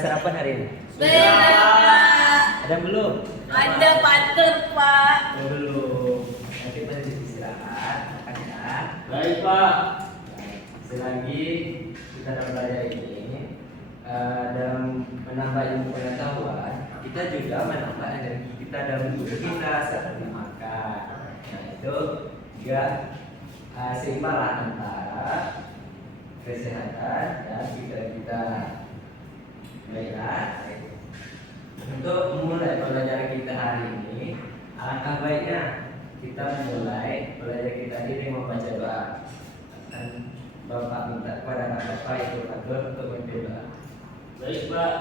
sarapan hari ini? Sudah, Pak. Ada belum? Ada pater, Pak. Belum. Nanti masih istirahat, makan ya. Baik, Pak. Selagi kita dalam belajar ini, dalam menambah ilmu pengetahuan, kita juga menambah energi kita dalam tubuh kita seperti makan. Nah itu juga seimbangan antara kesehatan dan kita. Baiklah. Untuk memulai pelajaran kita hari ini, alangkah baiknya kita mulai pelajaran kita ini dengan membaca doa. Dan Bapak minta kepada Bapak itu agar untuk berdoa. Baik, Pak.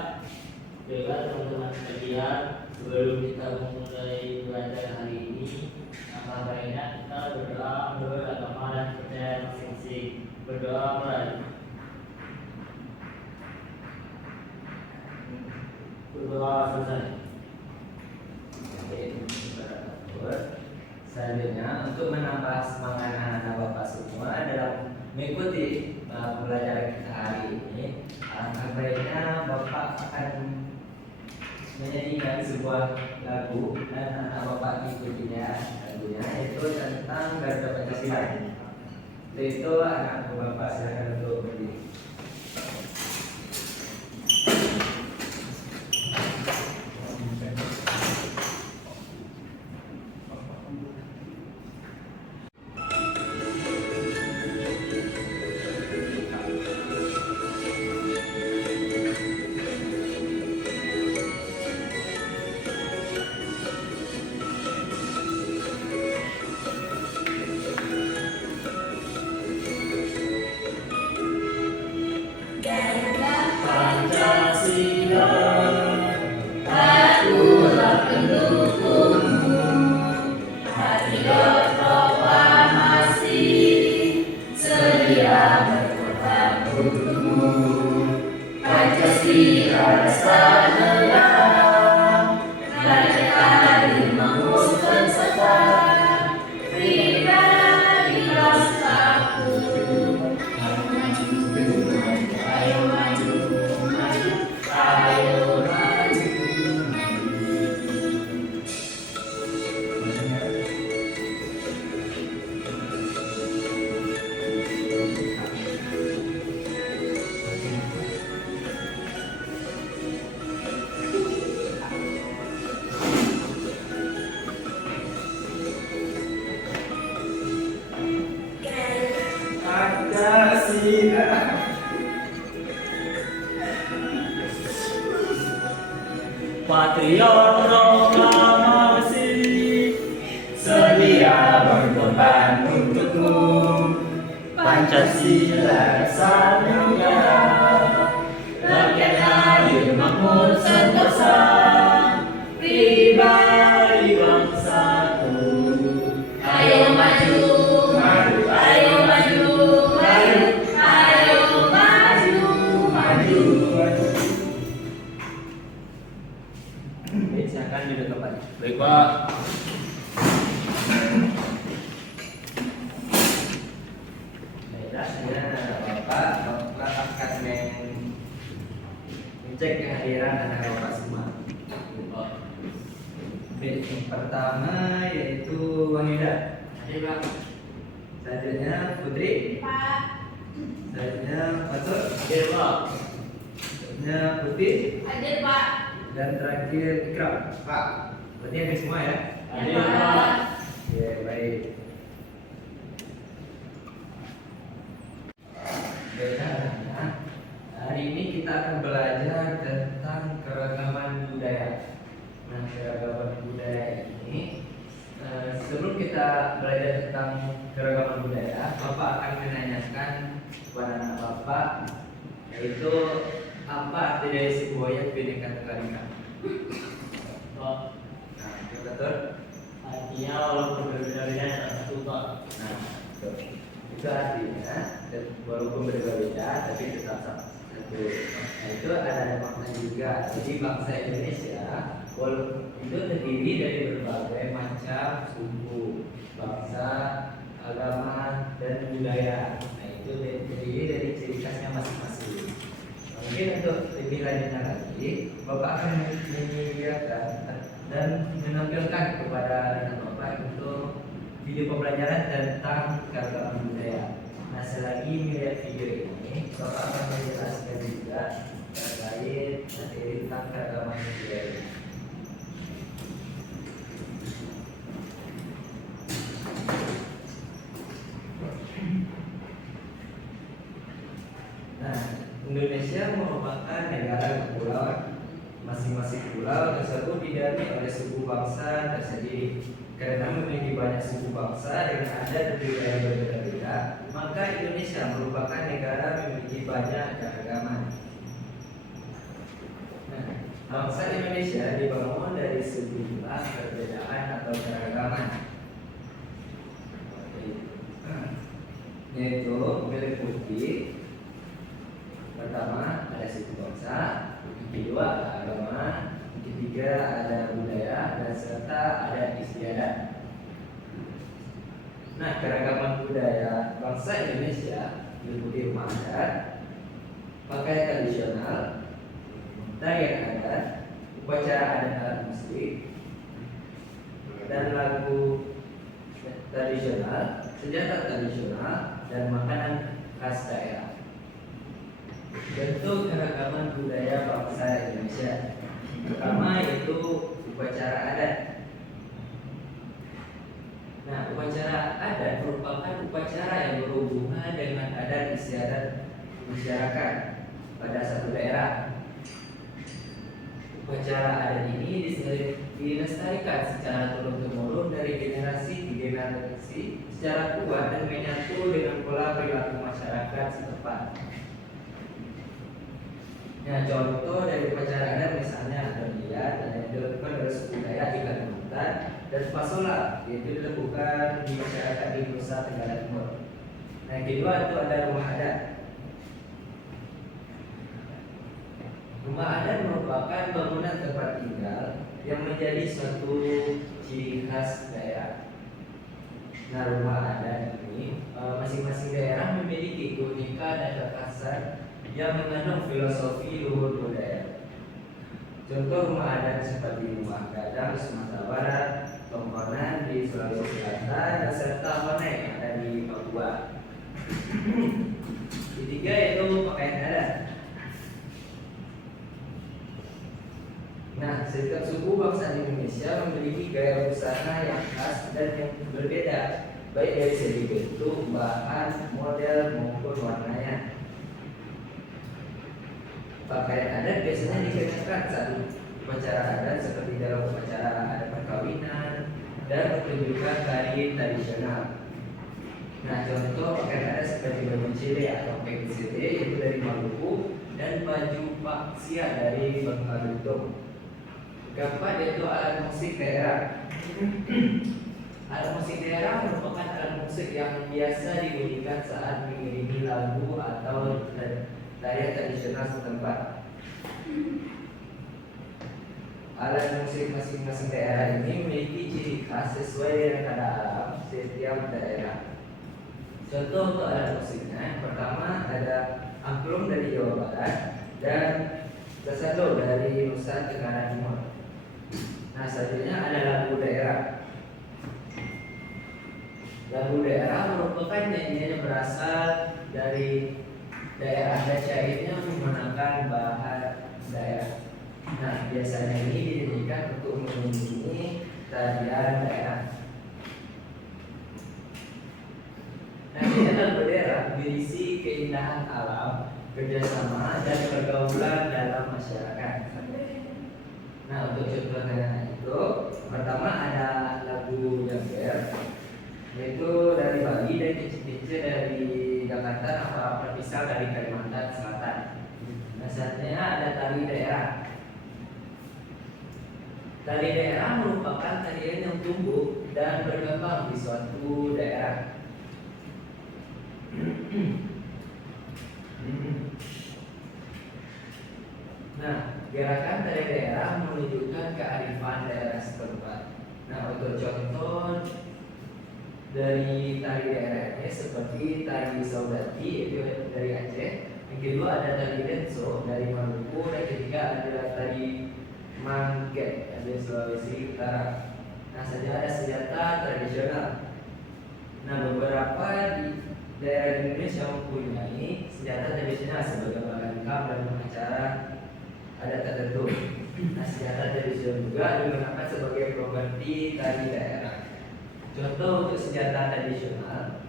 Baiklah teman-teman sekalian, sebelum kita memulai belajar hari ini, alangkah baiknya kita berdoa menurut agama dan percaya masing-masing. Berdoa mulai. Berdoa selesai. Selanjutnya untuk menambah semangat anak-anak Bapak semua dalam mengikuti pelajaran kita hari ini, alangkah baiknya Bapak akan menyanyikan sebuah lagu dan anak Bapak ikutinya lagunya yaitu tentang Garuda Pancasila. Itu anak Bapak silakan untuk berdiri. Patriot proklamasi sedia berkorban untukmu, Pancasila Sanugara, rakyat hadir makmur sentosa, pribadi bangsaku. Ayo maju, maju, ayo maju, maju, ayo maju, maju, maju. Silakan duduk kembali. Baik, Pak. Baiklah, Bapak akan mengecek kehadiran anak Bapak semua. Baik, yang pertama yaitu Wahida. Hadir, Pak. Selanjutnya Putri. Pak. Selanjutnya Fatur. Hadir, Pak. Selanjutnya Putih. Hadir, Pak. Dan terakhir Ikram. Pak. Berarti hadir semua ya? Hadir, Pak. Ya, baik. Baiklah, hari ini kita akan belajar tentang keragaman budaya. Nah, keragaman budaya ini, sebelum kita belajar tentang keragaman budaya, Bapak akan menanyakan kepada anak Bapak, yaitu apa arti dari sebuah Bhinneka Tunggal Ika? Pak. Nah, betul. Artinya walaupun berbeda-beda salah satu, Pak. Nah, betul. Itu artinya walaupun berbeda tapi tetap satu. Nah, itu ada makna juga. Jadi bangsa Indonesia walaupun itu terdiri dari berbagai macam suku, bangsa, agama, dan budaya. Nah, itu terdiri dari ciri khasnya masing-masing. Mungkin untuk lebih lebih lanjutnya lagi, Bapak akan menyediakan dan menampilkan kepada anak Bapak untuk video pembelajaran tentang keragaman budaya. Nah, selagi melihat video ini, Bapak akan menjelaskan juga terkait materi tentang keragaman budaya. Nah, Indonesia merupakan negara kepulauan. Masing-masing pulau tersebut didiami oleh suku bangsa tersendiri. Karena memiliki banyak suku bangsa dengan adat dan budaya berbeda-beda, maka Indonesia merupakan negara memiliki banyak keragaman. Nah, bangsa Indonesia dibangun dari sejumlah perbedaan atau keragaman, yaitu meliputi pertama ada suku bangsa, yang kedua ada agama, yang ketiga ada budaya, dan serta ada istiadat. Nah, keragaman budaya bangsa Indonesia meliputi rumah adat, pakaian tradisional, tarian adat, upacara adat alat musik, dan lagu tradisional, senjata tradisional, dan makanan khas daerah. Bentuk keragaman budaya bangsa Indonesia pertama yaitu upacara adat. Nah, upacara adat merupakan upacara yang berhubungan dengan adat istiadat masyarakat pada satu daerah. Upacara adat ini dilestarikan secara turun-temurun dari generasi ke generasi secara kuat dan menyatu dengan pola perilaku masyarakat setempat. Nah, contoh dari upacara adat misalnya berlian yang dilakukan oleh suku Dayak di Kalimantan dan Pasola, yaitu dilakukan di masyarakat di Nusa Tenggara Timur. Nah, yang kedua itu ada rumah adat. Rumah adat merupakan bangunan tempat tinggal yang menjadi suatu ciri khas daerah. Nah, rumah adat ini masing-masing daerah memiliki keunikan dan kekhasan yang mengandung filosofi luhur budaya. Contoh rumah adat seperti rumah Gadang di Sumatera Barat, Tongkonan di Sulawesi Selatan, dan serta Honai yang ada di Papua. Ketiga yaitu pakaian adat. Nah, setiap suku bangsa di Indonesia memiliki gaya busana yang khas dan yang berbeda, baik dari segi bentuk, bahan, model maupun warnanya. Pakaian adat biasanya dikenakan saat upacara adat seperti dalam upacara adat perkawinan dan pertunjukan tari tradisional. Nah, contoh pakaian adat seperti baju cile atau PCD itu dari Maluku dan baju paksia dari Bangka Belitung. Keempat yaitu alat musik daerah. Alat musik daerah merupakan alat musik yang biasa digunakan saat mengiringi lagu atau tarian tradisional setempat. Alat musik masing-masing daerah ini memiliki ciri khas sesuai dengan keadaan alam setiap daerah. Contoh untuk alat musiknya, pertama ada angklung dari Jawa Barat dan sasando dari Nusa Tenggara Timur. Nah, selanjutnya ada lagu daerah. Lagu daerah merupakan nyanyian yang berasal dari daerah dan syairnya menggunakan bahan daerah. Nah, biasanya ini dinyanyikan untuk mengunjungi tarian daerah. Nah, lagu daerah berisi keindahan alam, kerjasama dan pergaulan dalam masyarakat. Nah, untuk contohnya itu, pertama ada lagu Jangger, yaitu dari Bali dan kecil-kecil dari Jakarta atau perpisah dari Kalimantan Selatan. Nah, selanjutnya ada tari daerah. Tari daerah merupakan tarian yang tumbuh dan berkembang di suatu daerah. Nah, gerakan tari daerah menunjukkan kearifan daerah setempat. Nah, untuk contoh dari tari daerah ini seperti tari Saudati, yaitu dari Aceh, Yang kedua ada tari Denso dari Maluku, dan ketiga adalah tari Mangket dari Sulawesi Utara. Nah, ada senjata tradisional. Nah, beberapa di daerah di Indonesia mempunyai senjata tradisional sebagai lengkap dalam acara adat tertentu. Nah, senjata tradisional juga digunakan sebagai properti tari daerah. Contoh untuk senjata tradisional,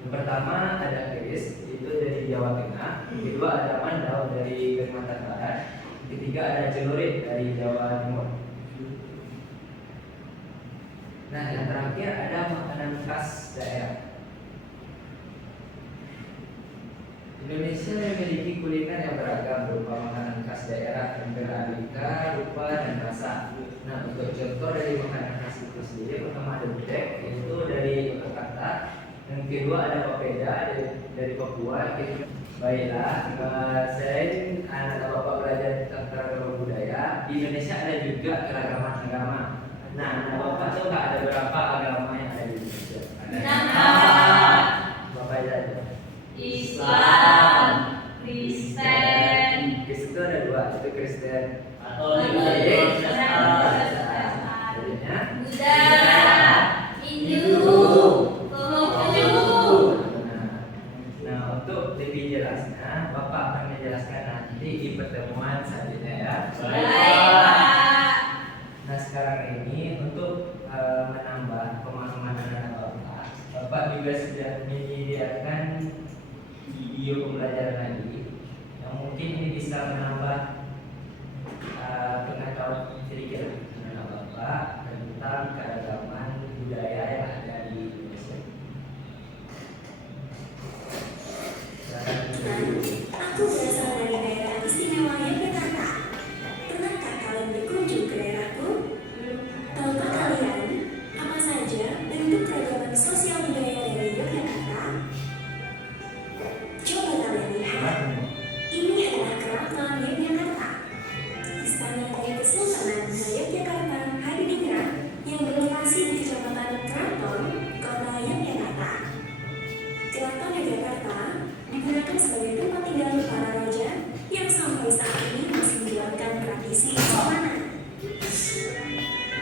yang pertama ada keris, itu dari Jawa Tengah. Yang kedua ada mandau dari Kalimantan Barat. Yang ketiga ada celurit dari Jawa Timur. Nah, yang terakhir ada makanan khas daerah. Indonesia memiliki kuliner yang beragam berupa makanan khas daerah yang beraneka rupa dan rasa. Nah, untuk contoh dari makanan khas itu sendiri, pertama ada gudeg, yaitu dari Yogyakarta. Yang kedua ada papeda dari Papua. Baiklah, selain anak bapak belajar tentang keragaman budaya, di Indonesia ada juga keragaman agama. Nah, anak bapak tahu nggak ada berapa agama yang ada di Indonesia? Bapak aja. Islam, Kristen, Kristen itu ada dua, itu Kristen Katolik, Buddha, Hindu, Konghucu. Nah, untuk lebih jelasnya, Bapak akan menjelaskan nanti di pertemuan selanjutnya ya. Baik, Pak. Nah, sekarang ini untuk menambah pemahaman anak Bapak juga sudah menyediakan video pembelajaran lagi yang mungkin ini bisa menambah pengetahuan sedikit anak Bapak tentang keragaman budaya yang ada di Indonesia. Aku berasal dari daerah istimewa Yogyakarta. Pernahkah kalian berkunjung ke daerahku? Tahukah kalian apa saja bentuk keragaman sosial budaya dari Yogyakarta? Coba kalian lihat. Ini adalah Keraton Yogyakarta. Istana dari Kesultanan Yogyakarta Hadiningrat yang berlokasi di Kecamatan Keraton, Kota Yogyakarta. Keraton Yogyakarta digunakan sebagai tempat tinggal para raja yang sampai saat ini masih menjalankan tradisi istana.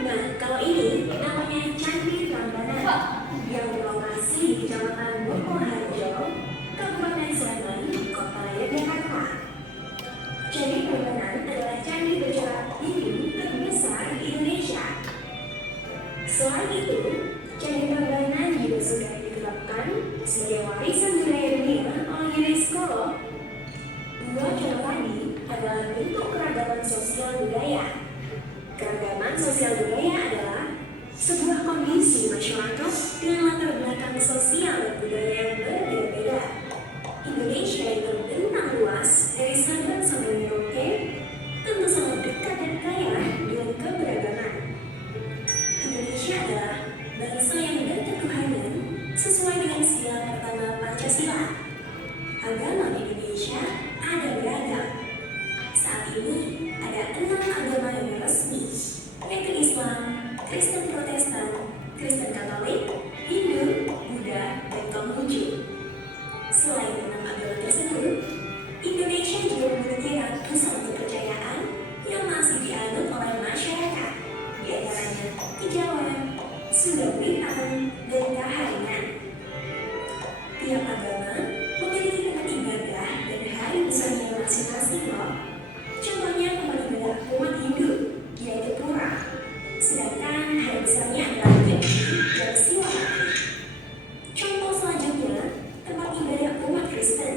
Nah, kalau ini namanya Candi Prambanan yang berlokasi di Kecamatan Wonoharjo, Kabupaten Sleman, Kota Yogyakarta. Candi Prambanan adalah candi bercorak dinding terbesar di Indonesia. Selain itu, Candi Prambanan juga sudah ditetapkan sebagai warisan budaya dunia oleh UNESCO. Dua contoh tadi adalah bentuk keragaman sosial budaya. Keragaman sosial budaya adalah sebuah kondisi masyarakat dengan latar belakang sosial dan budaya yang berbeda-beda. Indonesia yang terbentang luas dari Sabang sampai Merauke tentu sangat dekat dan kaya dengan keberagaman. Indonesia adalah bangsa yang berketuhanan sesuai dengan sila pertama Pancasila. Agama di Indonesia ada beragam. Saat ini ada 6 agama yang resmi, yaitu Islam, Kristen Protestan, Kristen Katolik, Hindu, Buddha, dan Konghucu. Selain 6 agama tersebut, Indonesia juga memiliki ratusan kepercayaan yang masih dianut oleh masyarakat, di antaranya Kejawen, Sunda Wiwitan, dan Kaharingan. Tiap agama memiliki tempat ibadah dan hari besarnya masing-masing loh. Contohnya tempat ibadah umat Hindu, yaitu Pura. Sedangkan hari besarnya adalah Jepti dan Siwamati. Contoh selanjutnya, tempat ibadah umat Kristen,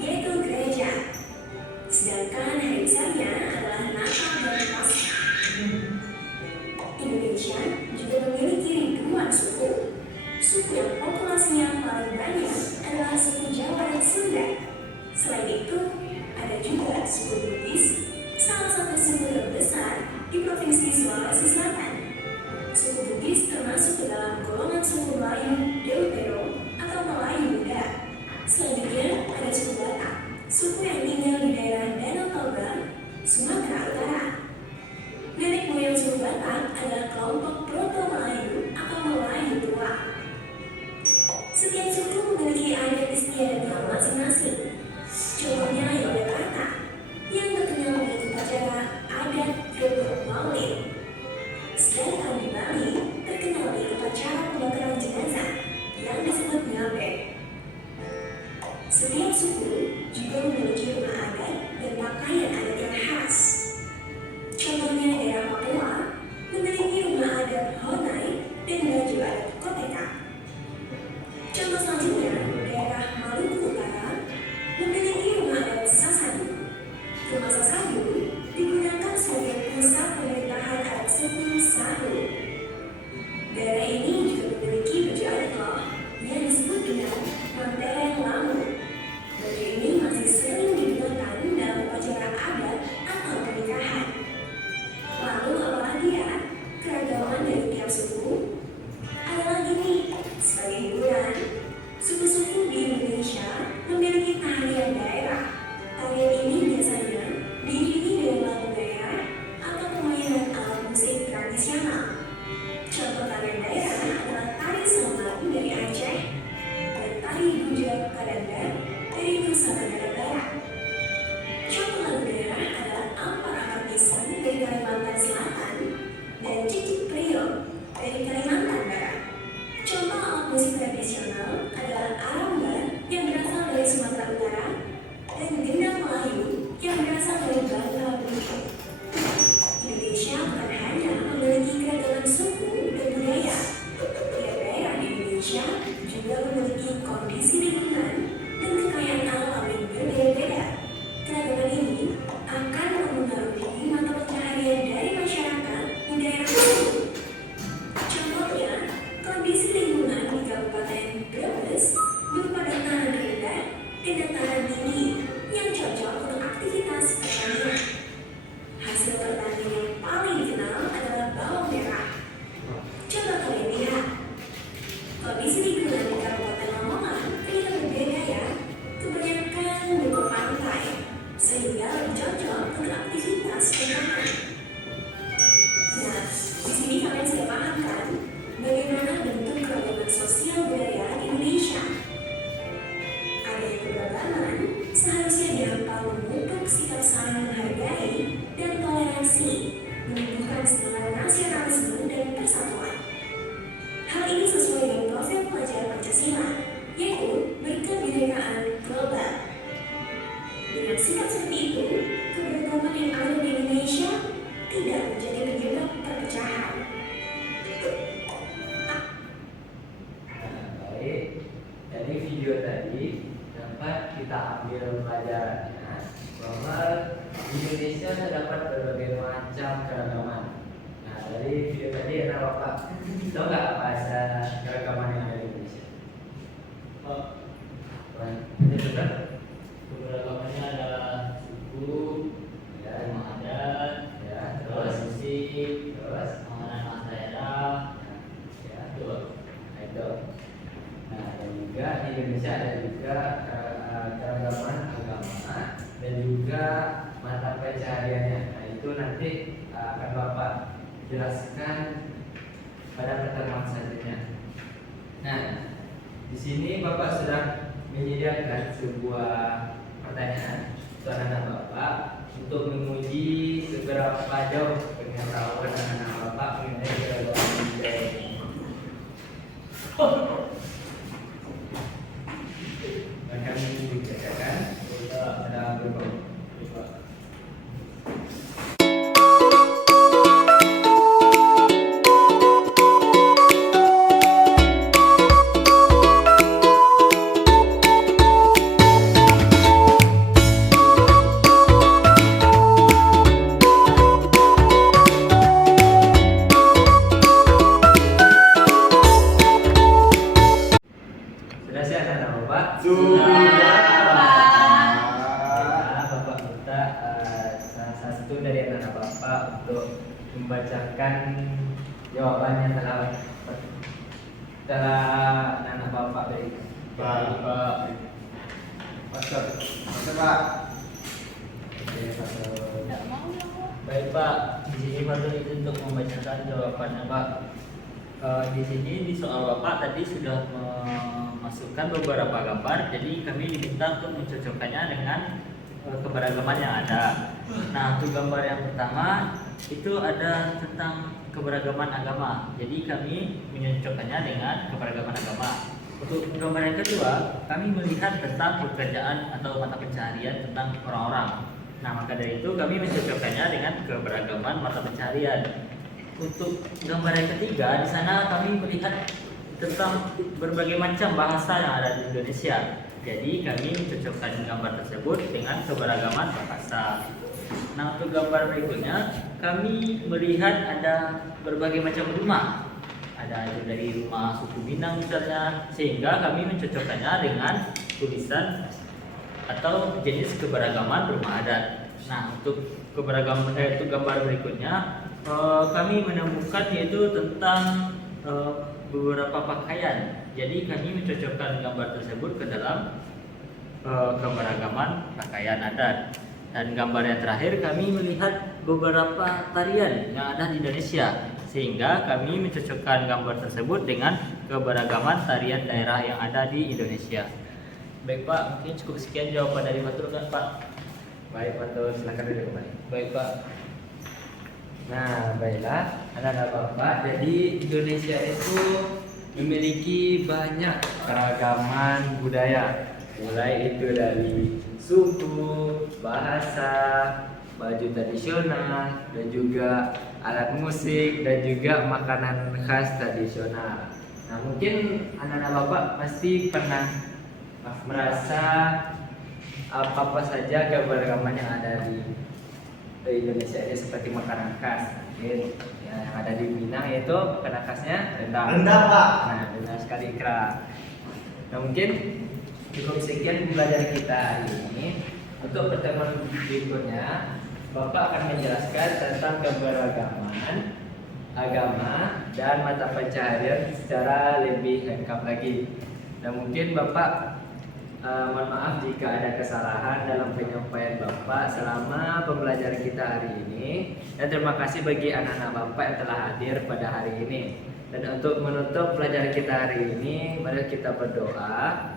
yaitu gereja. Sedangkan hari besarnya adalah Natal dan Paskah. Indonesia juga memiliki ribuan suku. Suku yang populasinya paling banyak adalah suku Jawa dan Sunda. Selain itu, ada juga suku Bugis, salah satu suku terbesar di Provinsi Sulawesi Selatan. Suku Bugis termasuk ke dalam golongan suku Melayu Deutero atau Melayu Muda. Selanjutnya ada suku Batak, suku yang tinggal di daerah Danau Toba, Sumatera Utara. Nenek moyang suku Batak adalah kelompok Proto-Melayu atau Melayu tua. Setiap suku memiliki adat istiadatnya masing-masing. Contoh selanjutnya, daerah Maluku Utara memiliki rumah adat Sasadu. Rumah Sasadu digunakan sebagai pusat pemerintahan adat suku Sahu. Daerah ini juga memiliki baju adat loh yang disebut dengan Mantereng Lamu. Baju ini masih sering digunakan dalam upacara adat atau pernikahan. Lalu apalagi ya keragaman dari tiap suku? Ada lagi nih, sebagai hiburan, suku-suku di Indonesia memiliki tarian daerah. Tarian ini biasanya diiringi dengan lagu daerah atau permainan alat musik tradisional. Contoh tarian daerah adalah tari Selemban dari Aceh dan tari Gujak Kadanda dari Nusa Tenggara Barat. Contoh lagu daerah adalah Ampar-Ampar Pisang dari Kalimantan Selatan dan Cicik Priok dari Kalimantan Barat. Contoh alat musik tradisional adalah aramba yang berasal dari Sumatera Utara dan gendang Melayu yang berasal dari Bangka Belitung. Indonesia bukan hanya memiliki keragaman suku dan budaya. Tiap daerah di Indonesia juga memiliki kondisi lingkungan dan kekayaan alam yang berbeda-beda. Keragaman ini akan mempengaruhi mata pencaharian dari masyarakat di daerah tersebut. Contohnya, kondisi lingkungan di Kabupaten Brebes berupa dataran rendah dan dataran tinggi yang cocok untuk aktivitas pertanian. Hasil pertanian yang paling dikenal adalah bawang merah. Coba kalian lihat, kondisi lingkungan di Kabupaten Lamongan ternyata berbeda ya. Kebanyakan berupa pantai, sehingga lebih cocok untuk aktivitas pertanian. Nah, di sini kalian sudah paham kan bagaimana bentuk keragaman sosial budaya Indonesia? Adanya keberagaman seharusnya dihafal membentuk sikap saling menghargai dan toleransi, menumbuhkan semangat nasionalisme dan persatuan. Hal ini sesuai dengan profil pelajar Pancasila, yaitu berkebinekaan global. Dengan sikap seperti itu, keberagaman yang ada di Indonesia tidak menjadi penyebab perpecahan. Baik, dari video tadi dapat kita ambil pelajarannya bahwa di Indonesia terdapat berbagai macam keragaman. Nah, dari video tadi ada Bapak tahu nggak apa saja keragaman yang ada di Indonesia? Oh, Ini sudah keberagamannya ada suku, ya, rumah adat, ya, terus terus musik, terus pengenalan khas daerah, ya, itu. itu. Nah, dan juga di Indonesia ada juga keragaman agama dan juga mata pencahariannya. Nah, itu nanti akan Bapak jelaskan pada pertemuan selanjutnya. Nah, di sini Bapak sudah menyediakan sebuah pertanyaan untuk anak Bapak untuk menguji seberapa jauh pengetahuan anak Bapak mengenai keragaman budaya ini. Akan dibacakan ada beberapa. Sudah siap anak Bapak? Nah, Bapak minta salah satu dari anak Bapak untuk membacakan jawabannya setelah anak Bapak berikan. Baik, Pak. Pastor. Pak. Oke, Pastor. Baik, Pak. Di sini Fadil itu untuk membacakan jawabannya, Pak. Di sini di soal Bapak tadi sudah memasukkan beberapa gambar, jadi kami diminta untuk mencocokkannya dengan keberagaman yang ada. Nah, untuk gambar yang pertama itu ada tentang keberagaman agama. Jadi kami menyocokkannya dengan keberagaman agama. Untuk gambar yang kedua, kami melihat tentang pekerjaan atau mata pencaharian tentang orang-orang. Nah, maka dari itu kami mencocokkannya dengan keberagaman mata pencaharian. Untuk gambar yang ketiga, di sana kami melihat tentang berbagai macam bahasa yang ada di Indonesia. Jadi kami mencocokkan gambar tersebut dengan keberagaman bahasa. Nah, untuk gambar berikutnya, kami melihat ada berbagai macam rumah. Ada dari rumah suku Minang misalnya, sehingga kami mencocokkannya dengan tulisan atau jenis keberagaman rumah adat. Nah, untuk untuk gambar berikutnya, kami menemukan yaitu tentang beberapa pakaian. Jadi kami mencocokkan gambar tersebut ke dalam keberagaman pakaian adat. Dan gambar yang terakhir, kami melihat beberapa tarian yang ada di Indonesia, sehingga kami mencocokkan gambar tersebut dengan keberagaman tarian daerah yang ada di Indonesia. Baik Pak, mungkin cukup sekian jawaban dari Matur kan Pak. Baik, Matur, silakan duduk kembali. Baik Pak. Nah, baiklah, anak-anak Bapak. Jadi Indonesia itu memiliki banyak keragaman budaya. Mulai itu dari suku, bahasa, baju tradisional, dan juga alat musik, dan juga makanan khas tradisional. Nah, mungkin anak-anak Bapak pasti pernah merasa apa saja keberagaman yang ada di Indonesia ini, seperti makanan khas. Mungkin yang ada di Minang yaitu makanan khasnya rendang. Rendang, Pak. Nah, benar sekali Ikra. Nah, mungkin cukup sekian pembelajaran kita hari ini. Untuk pertemuan berikutnya, Bapak akan menjelaskan tentang keberagaman agama dan mata pencaharian secara lebih lengkap lagi. Dan mungkin Bapak mohon maaf jika ada kesalahan dalam penyampaian Bapak selama pembelajaran kita hari ini. Dan terima kasih bagi anak-anak Bapak yang telah hadir pada hari ini. Dan untuk menutup pelajaran kita hari ini, mari kita berdoa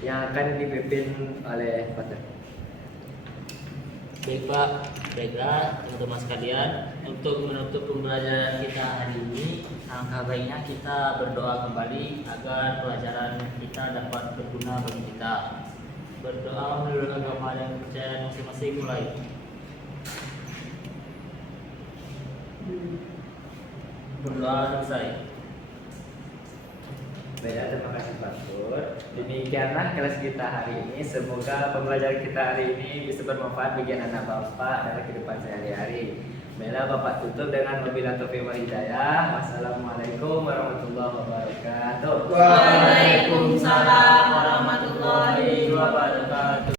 yang akan dipimpin oleh Pak. Baik Pak, baiklah teman-teman sekalian, untuk menutup pembelajaran kita hari ini, alangkah baiknya kita berdoa kembali agar pelajaran kita dapat berguna bagi kita. Berdoa menurut agama dan kepercayaan masing-masing, mulai. Berdoa selesai. Baiklah, terima kasih Pak Pur. Demikianlah kelas kita hari ini. Semoga pembelajaran kita hari ini bisa bermanfaat bagi anak Bapak dalam kehidupan sehari-hari. Baiklah, Bapak tutup dengan wabillahi taufiq wal hidayah. Wassalamualaikum warahmatullahi wabarakatuh. Waalaikumsalam warahmatullahi wabarakatuh.